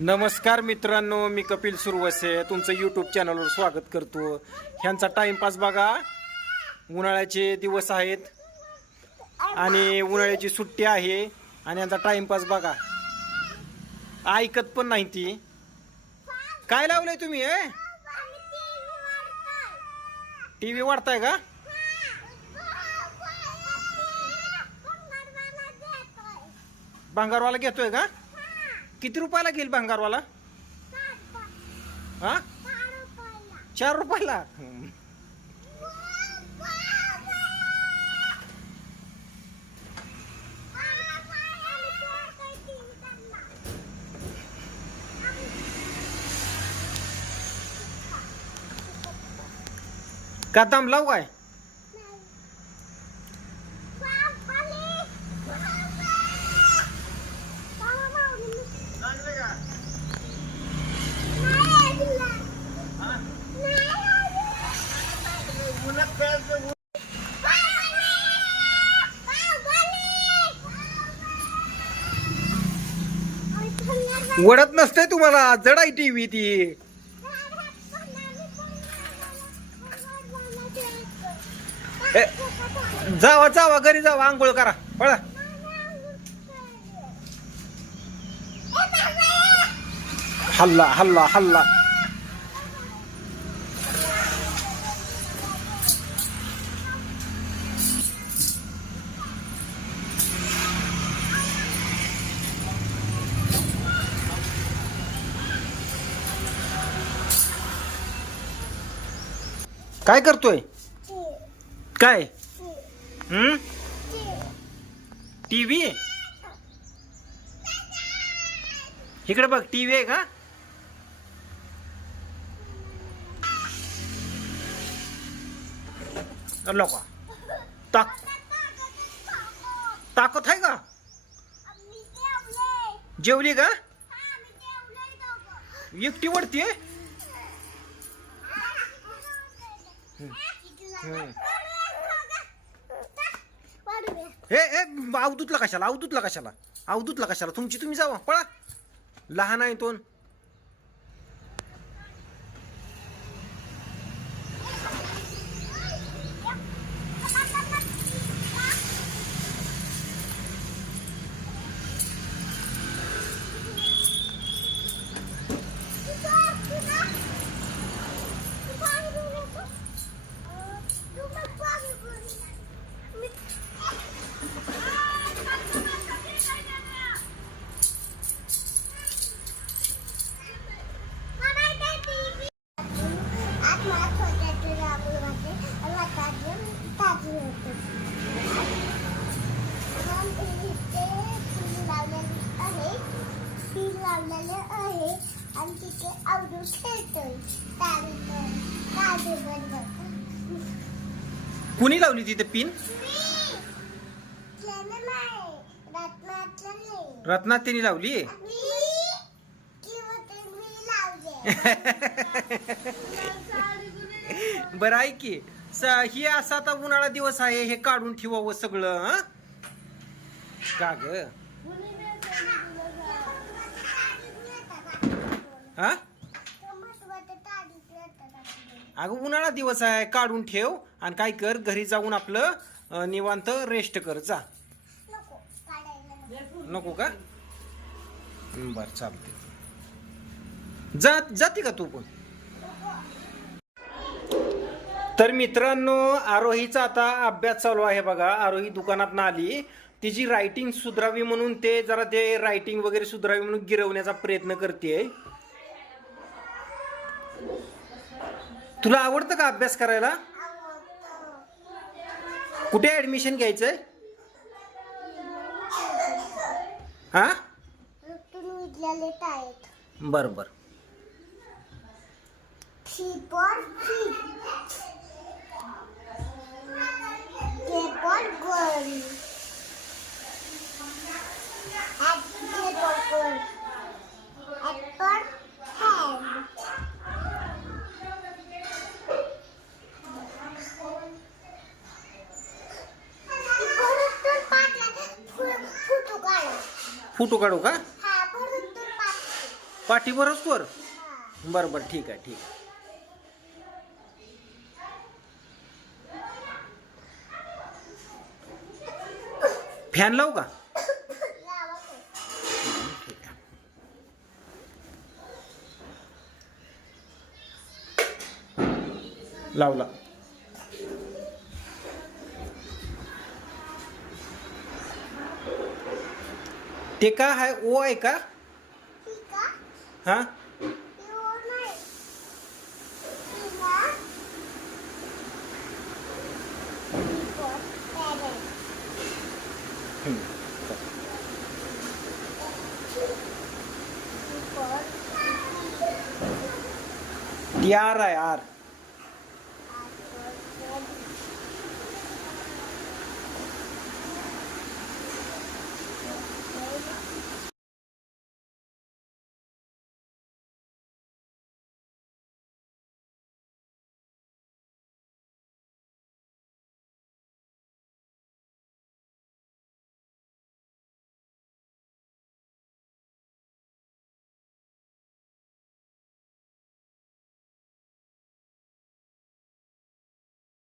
नमस्कार मित्रांनो मी कपिल सुरवसे. तुमचं यूट्यूब चॅनलवर स्वागत करतो. ह्यांचा टाइमपास बघा. उन्हाळ्याचे दिवस आहेत आणि उन्हाळ्याची सुट्टी आहे आणि यांचा टाइमपास बघा. ऐकत पण नाही ती. काय लावलंय तुम्ही ए टी व्ही वाढताय का? भांगारवाला घेतोय का? किती रुपयाला घेईल भांगारवाला? हा? चार रुपयाला? का दाम लावू काय? वडत नसते तुम्हाला. जड आहे टीव्ही ती. जावा जावा घरी जावा. आंघोळ करा. पळा. हल्ला हल्ला हल्ला. काय करतोय? काय? हम्म टीव्ही इकडे बघ टीव्ही आहे का? लोका ताक ताकद आहे का? जेवली. का? एकटी वडतीये हे हे अवधूतला कशाला अवधूतला कशाला? अवधूतला कशाला? तुमची तुम्ही जावा पळा. लहान आहे तो लावलेले आहे आणि तिथे अवधू खेळतोय त्याबरोबर कुणी लावली तिथे पिन रत्ना तिने लावली? बरं ऐक की स- ही असा आता उन्हाळा दिवस आहे हे काढून ठेवावं सगळं हं? का ग? हा? अगं उन्हाळा दिवस आहे काढून ठेव आणि काय कर घरी जाऊन आपलं अं, निवांत रेस्ट कर जा. नको का? बर चालते जा जाते का तू पण? तर मित्रांनो आरोहीचा आता अभ्यास चालू आहे बघा. आरोही दुकानात आली. तिची रायटिंग सुधारावी म्हणून ते जरा ते रायटिंग वगैरे सुधारावी म्हणून गिरवण्याचा प्रयत्न करते तुला आवडतं का अभ्यास करायला? कुठे ऍडमिशन घ्यायचं आहे बर बर Girl. Apple फोटो काढू का? हा भरून तर पाच पाठीभर असतोवर हा. बरं बरं ठीक आहे ठीक आहे. फॅन लावू का? लावा तो. ठीक आहे लावला. ते का आहे ओ आहे का? हा? ती आर आहे आर.